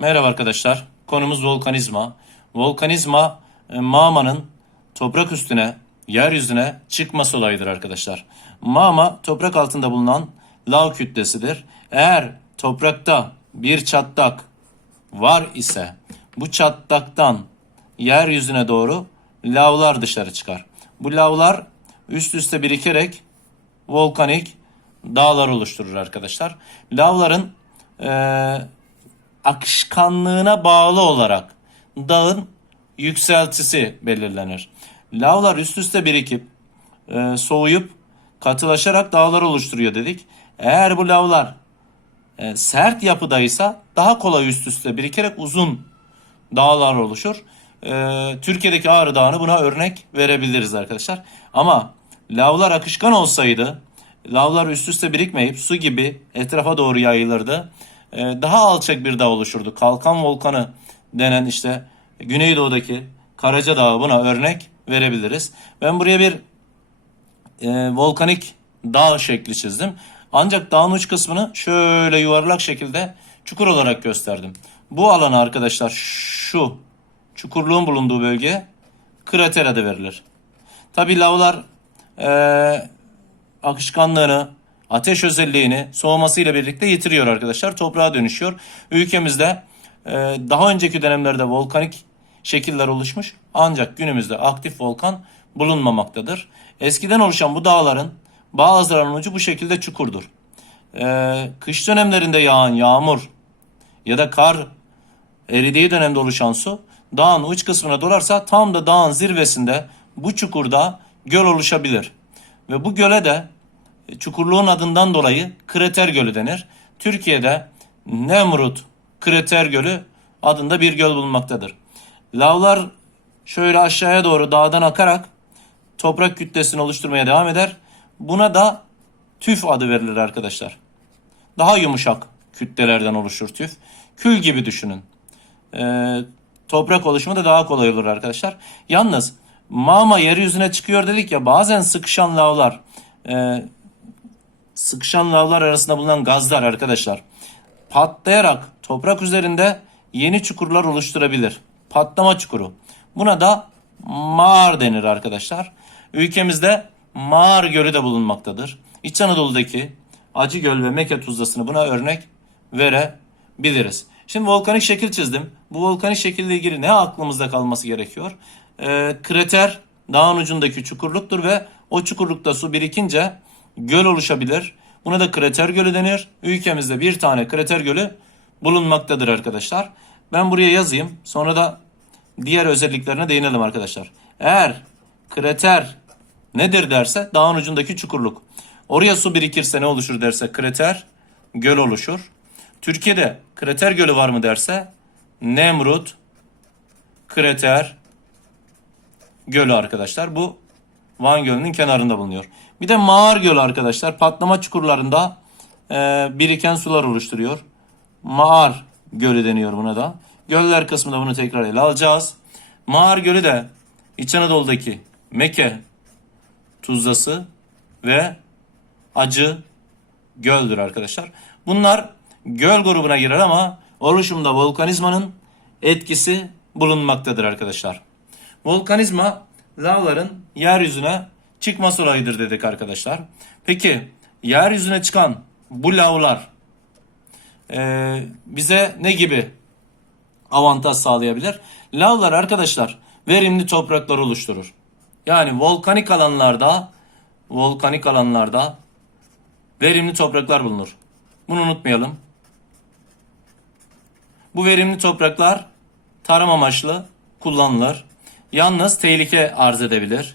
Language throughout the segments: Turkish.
Merhaba arkadaşlar. Konumuz volkanizma. Volkanizma e, mağmanın toprak üstüne, yeryüzüne çıkması olayıdır arkadaşlar. Mağma toprak altında bulunan lav kütlesidir. Eğer toprakta bir çatlak var ise bu çatlaktan yeryüzüne doğru lavlar dışarı çıkar. Bu lavlar üst üste birikerek volkanik dağlar oluşturur arkadaşlar. Lavların eee akışkanlığına bağlı olarak dağın yükseltisi belirlenir. Lavlar üst üste birikip e, soğuyup katılaşarak dağlar oluşturuyor dedik. Eğer bu lavlar e, sert yapıdaysa daha kolay üst üste birikerek uzun dağlar oluşur. E, Türkiye'deki Ağrı Dağı'nı buna örnek verebiliriz arkadaşlar. Ama lavlar akışkan olsaydı, lavlar üst üste birikmeyip su gibi etrafa doğru yayılırdı. E, daha alçak bir dağ oluşurdu. Kalkan volkanı denen işte Güneydoğu'daki Karaca Dağı buna örnek verebiliriz. Ben buraya bir e, volkanik dağ şekli çizdim. Ancak dağın uç kısmını şöyle yuvarlak şekilde çukur olarak gösterdim. Bu alana arkadaşlar şu çukurluğun bulunduğu bölge krater adı verilir. Tabi lavlar e, akışkanlığını, ateş özelliğini soğumasıyla birlikte yitiriyor arkadaşlar. Toprağa dönüşüyor. Ülkemizde e, daha önceki dönemlerde volkanik şekiller oluşmuş ancak günümüzde aktif volkan bulunmamaktadır. Eskiden oluşan bu dağların bazılarının ucu bu şekilde çukurdur. E, kış dönemlerinde yağan yağmur ya da kar eridiği dönemde oluşan su dağın uç kısmına dolarsa tam da dağın zirvesinde bu çukurda göl oluşabilir. Ve bu göle de çukurluğun adından dolayı Krater Gölü denir. Türkiye'de Nemrut Krater Gölü adında bir göl bulunmaktadır. Lavlar şöyle aşağıya doğru dağdan akarak toprak kütlesini oluşturmaya devam eder. Buna da tüf adı verilir arkadaşlar. Daha yumuşak kütlelerden oluşur tüf. Kül gibi düşünün. Ee, toprak oluşumu da daha kolay olur arkadaşlar. Yalnız mağma yeryüzüne çıkıyor dedik ya bazen sıkışan lavlar e, sıkışan lavlar arasında bulunan gazlar arkadaşlar patlayarak toprak üzerinde yeni çukurlar oluşturabilir. Patlama çukuru. Buna da mağar denir arkadaşlar. Ülkemizde mağar gölü de bulunmaktadır. İç Anadolu'daki Acıgöl ve Meke Tuzlası'nı buna örnek verebiliriz. Şimdi volkanik şekil çizdim. Bu volkanik şekille ilgili ne aklımızda kalması gerekiyor? Ee, krater dağın ucundaki çukurluktur ve o çukurlukta su birikince göl oluşabilir. Buna da krater gölü denir. Ülkemizde bir tane krater gölü bulunmaktadır arkadaşlar. Ben buraya yazayım. Sonra da diğer özelliklerine değinelim arkadaşlar. Eğer krater nedir derse dağın ucundaki çukurluk. Oraya su birikirse ne oluşur derse krater göl oluşur. Türkiye'de krater gölü var mı derse Nemrut krater gölü arkadaşlar. Bu Van Gölü'nün kenarında bulunuyor. Bir de Mağar Gölü arkadaşlar patlama çukurlarında e, biriken sular oluşturuyor. Mağar Gölü deniyor buna da. Göller kısmında bunu tekrar ele alacağız. Mağar Gölü de İç Anadolu'daki Mekke tuzlası ve acı göldür arkadaşlar. Bunlar göl grubuna girer ama oluşumda volkanizmanın etkisi bulunmaktadır arkadaşlar. Volkanizma lavların yeryüzüne çıkması olayıdır dedik arkadaşlar. Peki yeryüzüne çıkan bu lavlar e, bize ne gibi avantaj sağlayabilir? Lavlar arkadaşlar verimli topraklar oluşturur. Yani volkanik alanlarda volkanik alanlarda verimli topraklar bulunur. Bunu unutmayalım. Bu verimli topraklar tarım amaçlı kullanılır. Yalnız tehlike arz edebilir.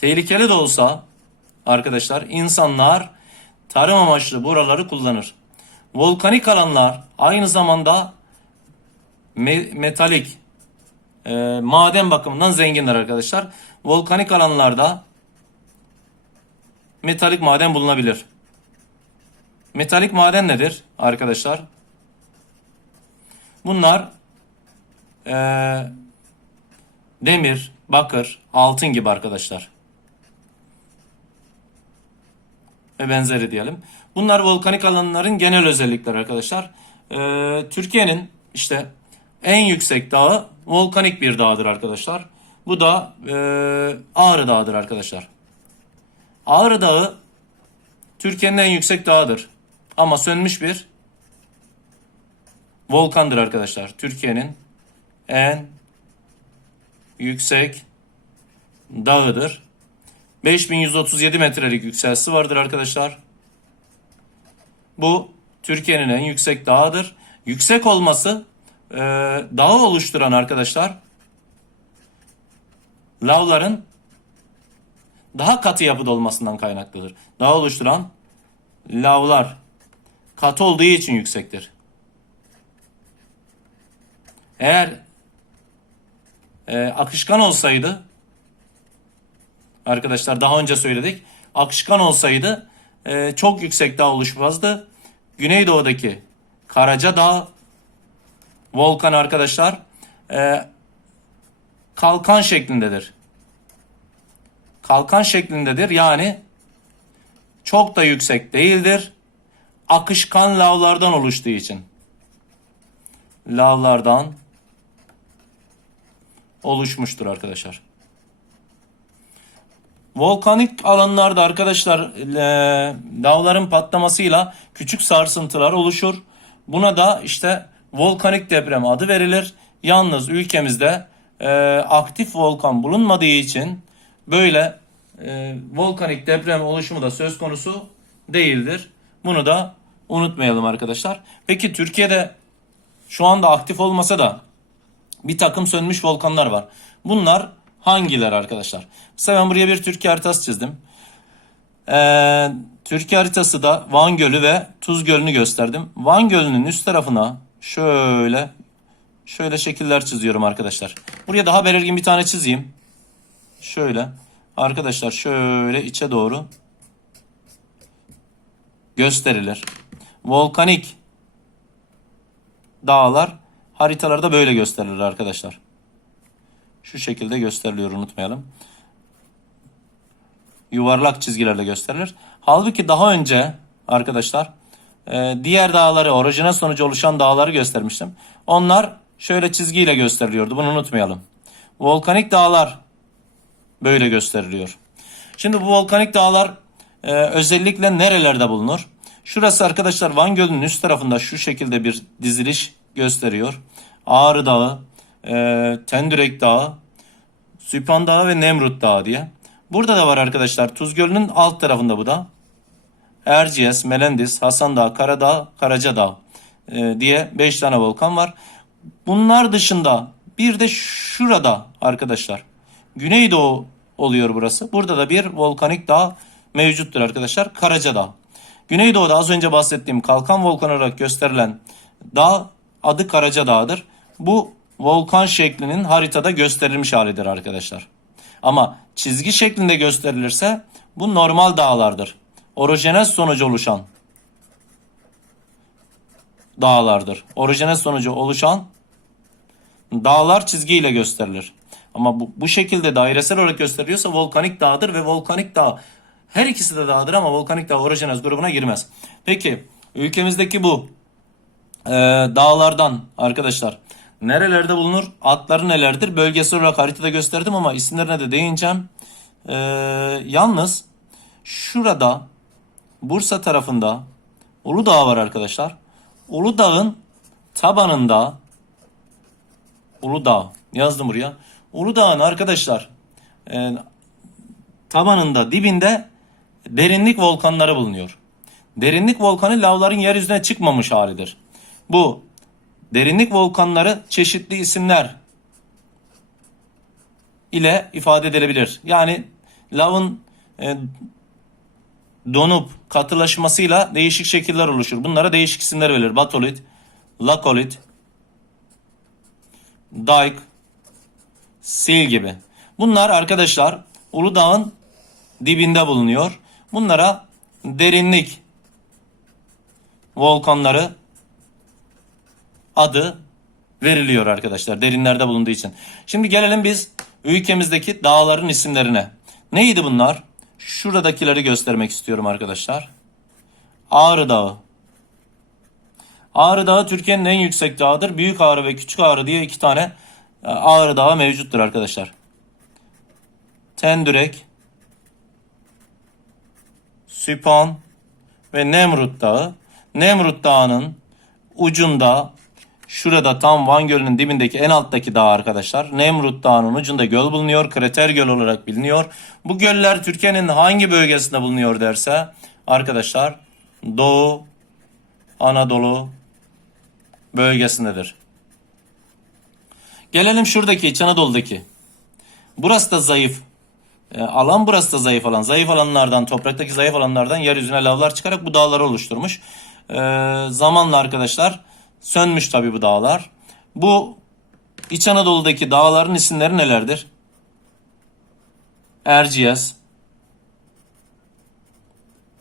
Tehlikeli de olsa arkadaşlar insanlar tarım amaçlı buraları kullanır. Volkanik alanlar aynı zamanda me- metalik e, maden bakımından zenginler arkadaşlar. Volkanik alanlarda metalik maden bulunabilir. Metalik maden nedir arkadaşlar? Bunlar eee demir, bakır, altın gibi arkadaşlar. Ve benzeri diyelim. Bunlar volkanik alanların genel özellikleri arkadaşlar. Ee, Türkiye'nin işte en yüksek dağı volkanik bir dağdır arkadaşlar. Bu da e, Ağrı Dağı'dır arkadaşlar. Ağrı Dağı Türkiye'nin en yüksek dağıdır. Ama sönmüş bir volkandır arkadaşlar. Türkiye'nin en yüksek dağıdır. 5137 metrelik yükseltisi vardır arkadaşlar. Bu Türkiye'nin en yüksek dağıdır. Yüksek olması e, dağı oluşturan arkadaşlar lavların daha katı yapıda olmasından kaynaklıdır. Dağ oluşturan lavlar katı olduğu için yüksektir. Eğer e, akışkan olsaydı arkadaşlar daha önce söyledik akışkan olsaydı e, çok yüksek dağ oluşmazdı. Güneydoğu'daki Karaca Dağ volkan arkadaşlar e, kalkan şeklindedir. Kalkan şeklindedir yani çok da yüksek değildir. Akışkan lavlardan oluştuğu için. Lavlardan oluşmuştur arkadaşlar. Volkanik alanlarda arkadaşlar e, lavların patlamasıyla küçük sarsıntılar oluşur. Buna da işte volkanik deprem adı verilir. Yalnız ülkemizde e, aktif volkan bulunmadığı için böyle e, volkanik deprem oluşumu da söz konusu değildir. Bunu da unutmayalım arkadaşlar. Peki Türkiye'de şu anda aktif olmasa da bir takım sönmüş volkanlar var. Bunlar hangiler arkadaşlar? Mesela ben buraya bir Türkiye haritası çizdim. Ee, Türkiye haritası da Van Gölü ve Tuz Gölü'nü gösterdim. Van Gölü'nün üst tarafına şöyle şöyle şekiller çiziyorum arkadaşlar. Buraya daha belirgin bir tane çizeyim. Şöyle. Arkadaşlar şöyle içe doğru gösterilir. Volkanik dağlar haritalarda böyle gösterilir arkadaşlar. Şu şekilde gösteriliyor unutmayalım. Yuvarlak çizgilerle gösterilir. Halbuki daha önce arkadaşlar e, diğer dağları orijinal sonucu oluşan dağları göstermiştim. Onlar şöyle çizgiyle gösteriliyordu. Bunu unutmayalım. Volkanik dağlar böyle gösteriliyor. Şimdi bu volkanik dağlar e, özellikle nerelerde bulunur? Şurası arkadaşlar Van Gölü'nün üst tarafında şu şekilde bir diziliş gösteriyor. Ağrı Dağı, e, Tendürek Dağı, Süphan Dağı ve Nemrut Dağı diye. Burada da var arkadaşlar Tuz Gölü'nün alt tarafında bu da. Erciyes, Melendis, Hasan Dağı, Karadağ, Karaca Dağı e, diye 5 tane volkan var. Bunlar dışında bir de şurada arkadaşlar Güneydoğu oluyor burası. Burada da bir volkanik dağ mevcuttur arkadaşlar. Karaca Dağ. Güneydoğu'da az önce bahsettiğim kalkan volkan olarak gösterilen dağ adı Karaca Dağ'dır. Bu volkan şeklinin haritada gösterilmiş halidir arkadaşlar. Ama çizgi şeklinde gösterilirse bu normal dağlardır. Orojenez sonucu oluşan dağlardır. Orojenez sonucu oluşan dağlar çizgiyle gösterilir. Ama bu, bu şekilde dairesel olarak gösteriliyorsa volkanik dağdır ve volkanik dağ her ikisi de dağdır ama volkanik dağ orojenez grubuna girmez. Peki ülkemizdeki bu e, dağlardan arkadaşlar nerelerde bulunur? Adları nelerdir? Bölgesel olarak haritada gösterdim ama isimlerine de değineceğim. E, yalnız şurada Bursa tarafında Uludağ var arkadaşlar. Uludağ'ın tabanında Uludağ yazdım buraya. Uludağ'ın arkadaşlar e, tabanında dibinde derinlik volkanları bulunuyor. Derinlik volkanı lavların yeryüzüne çıkmamış halidir. Bu derinlik volkanları çeşitli isimler ile ifade edilebilir. Yani lavın e, donup katılaşmasıyla değişik şekiller oluşur. Bunlara değişik isimler verilir. Batolit, lakolit, dike, sil gibi. Bunlar arkadaşlar Uludağ'ın dibinde bulunuyor. Bunlara derinlik volkanları adı veriliyor arkadaşlar derinlerde bulunduğu için. Şimdi gelelim biz ülkemizdeki dağların isimlerine. Neydi bunlar? Şuradakileri göstermek istiyorum arkadaşlar. Ağrı Dağı, Ağrı Dağı Türkiye'nin en yüksek dağıdır. Büyük Ağrı ve Küçük Ağrı diye iki tane e, Ağrı Dağı mevcuttur arkadaşlar. Tendürek, Süphan ve Nemrut Dağı. Nemrut Dağı'nın ucunda şurada tam Van Gölü'nün dibindeki en alttaki dağ arkadaşlar. Nemrut Dağı'nın ucunda göl bulunuyor. Krater Göl olarak biliniyor. Bu göller Türkiye'nin hangi bölgesinde bulunuyor derse arkadaşlar Doğu Anadolu bölgesindedir. Gelelim şuradaki İç Anadolu'daki. Burası da zayıf. E, alan burası da zayıf alan. Zayıf alanlardan, topraktaki zayıf alanlardan yeryüzüne lavlar çıkarak bu dağları oluşturmuş. E, zamanla arkadaşlar sönmüş tabii bu dağlar. Bu İç Anadolu'daki dağların isimleri nelerdir? Erciyes,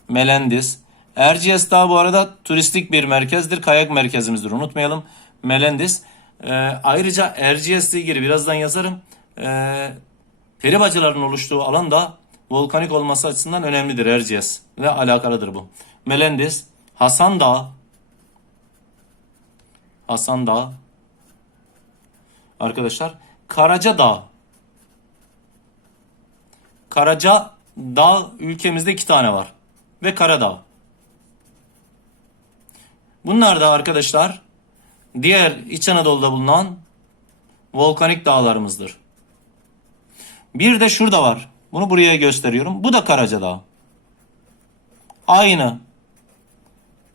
Melendis. Erciyes Dağı bu arada turistik bir merkezdir. Kayak merkezimizdir. Unutmayalım. Melendis. E, ayrıca Erciyes'le ilgili birazdan yazarım. E, peri bacıların oluştuğu alan da volkanik olması açısından önemlidir Erciyes. Ve alakalıdır bu. Melendis, Hasan Dağı. Hasan Dağı. Arkadaşlar. Karaca Dağı. Karaca Dağ ülkemizde iki tane var. Ve Karadağ. Bunlar da arkadaşlar diğer İç Anadolu'da bulunan volkanik dağlarımızdır. Bir de şurada var. Bunu buraya gösteriyorum. Bu da Karaca Dağı. Aynı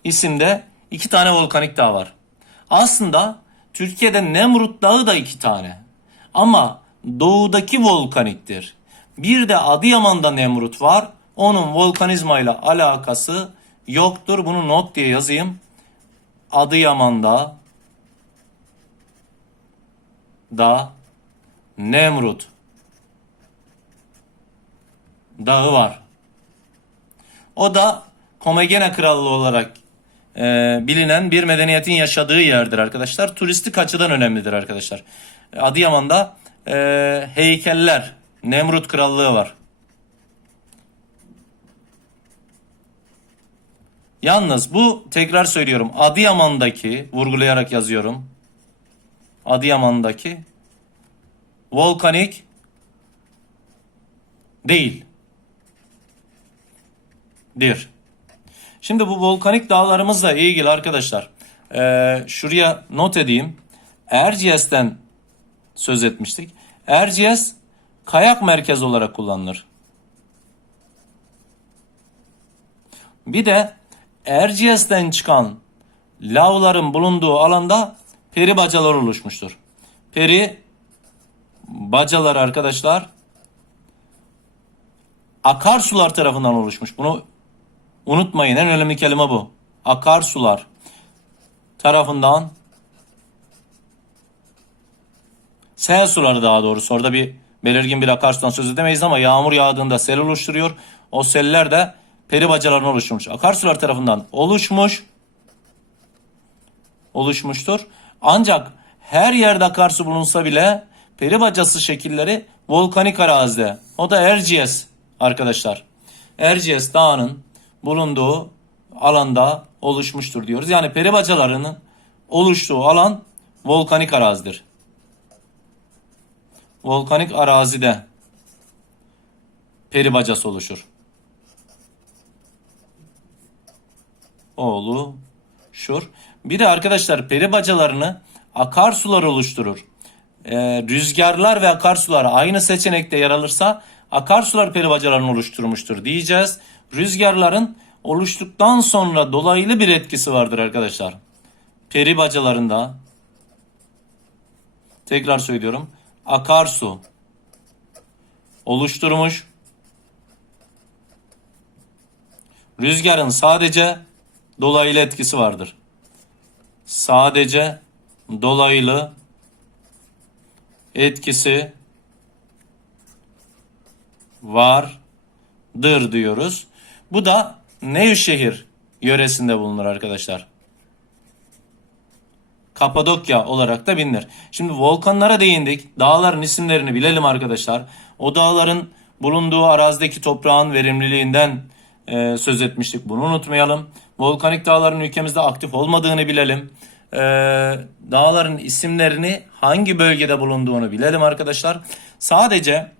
isimde iki tane volkanik dağ var. Aslında Türkiye'de Nemrut Dağı da iki tane. Ama doğudaki volkaniktir. Bir de Adıyaman'da Nemrut var. Onun volkanizmayla alakası yoktur. Bunu not diye yazayım. Adıyaman'da da Nemrut dağı var. O da Komagene Krallığı olarak e, bilinen bir medeniyetin yaşadığı yerdir arkadaşlar. Turistik açıdan önemlidir arkadaşlar. Adıyaman'da e, heykeller, Nemrut Krallığı var. Yalnız bu tekrar söylüyorum Adıyaman'daki vurgulayarak yazıyorum. Adıyaman'daki volkanik değil. dir. Şimdi bu volkanik dağlarımızla ilgili arkadaşlar eee, şuraya not edeyim. Erciyes'ten söz etmiştik. Erciyes kayak merkez olarak kullanılır. Bir de Erciyes'ten çıkan lavların bulunduğu alanda peri bacalar oluşmuştur. Peri bacalar arkadaşlar akarsular tarafından oluşmuş. Bunu unutmayın en önemli kelime bu. Akarsular tarafından sel suları daha doğrusu orada bir belirgin bir akarsudan söz edemeyiz ama yağmur yağdığında sel oluşturuyor. O seller de peri bacalarından oluşmuş. Akarsular tarafından oluşmuş. Oluşmuştur. Ancak her yerde akarsu bulunsa bile peri bacası şekilleri volkanik arazide. O da Erciyes arkadaşlar. Erciyes Dağı'nın bulunduğu alanda oluşmuştur diyoruz. Yani peri bacalarının oluştuğu alan volkanik arazidir. Volkanik arazide peri bacası oluşur. oluşur. Bir de arkadaşlar peri bacalarını akarsular oluşturur. Ee, rüzgarlar ve akarsular aynı seçenekte yer alırsa akarsular peri bacalarını oluşturmuştur diyeceğiz. Rüzgarların oluştuktan sonra dolaylı bir etkisi vardır arkadaşlar. Peri bacalarında tekrar söylüyorum akarsu oluşturmuş. Rüzgarın sadece dolaylı etkisi vardır. Sadece dolaylı etkisi vardır diyoruz. Bu da Nevşehir yöresinde bulunur arkadaşlar. Kapadokya olarak da bilinir. Şimdi volkanlara değindik. Dağların isimlerini bilelim arkadaşlar. O dağların bulunduğu arazideki toprağın verimliliğinden e, söz etmiştik. Bunu unutmayalım. Volkanik dağların ülkemizde aktif olmadığını bilelim. Ee, dağların isimlerini hangi bölgede bulunduğunu bilelim arkadaşlar. Sadece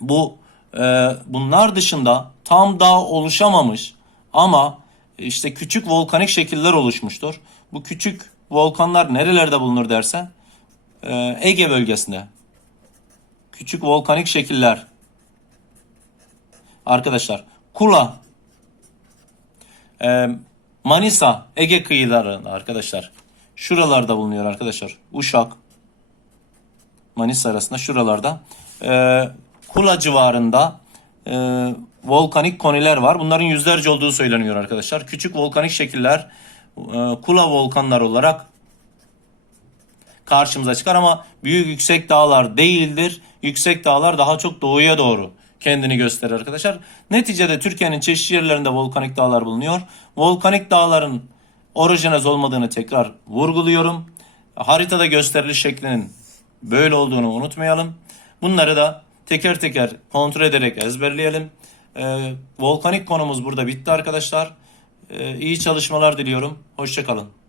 bu e, bunlar dışında tam dağ oluşamamış ama işte küçük volkanik şekiller oluşmuştur. Bu küçük volkanlar nerelerde bulunur dersen e, Ege bölgesinde. Küçük volkanik şekiller. Arkadaşlar Kula, e, Manisa, Ege kıyılarında arkadaşlar. Şuralarda bulunuyor arkadaşlar. Uşak, Manisa arasında şuralarda. E, Kula civarında e, volkanik koniler var. Bunların yüzlerce olduğu söyleniyor arkadaşlar. Küçük volkanik şekiller e, Kula volkanlar olarak karşımıza çıkar ama büyük yüksek dağlar değildir. Yüksek dağlar daha çok doğuya doğru kendini gösterir arkadaşlar. Neticede Türkiye'nin çeşitli yerlerinde volkanik dağlar bulunuyor. Volkanik dağların orijinez olmadığını tekrar vurguluyorum. Haritada gösterili şeklinin böyle olduğunu unutmayalım. Bunları da teker teker kontrol ederek ezberleyelim. Ee, volkanik konumuz burada bitti arkadaşlar. Ee, iyi çalışmalar diliyorum. Hoşçakalın.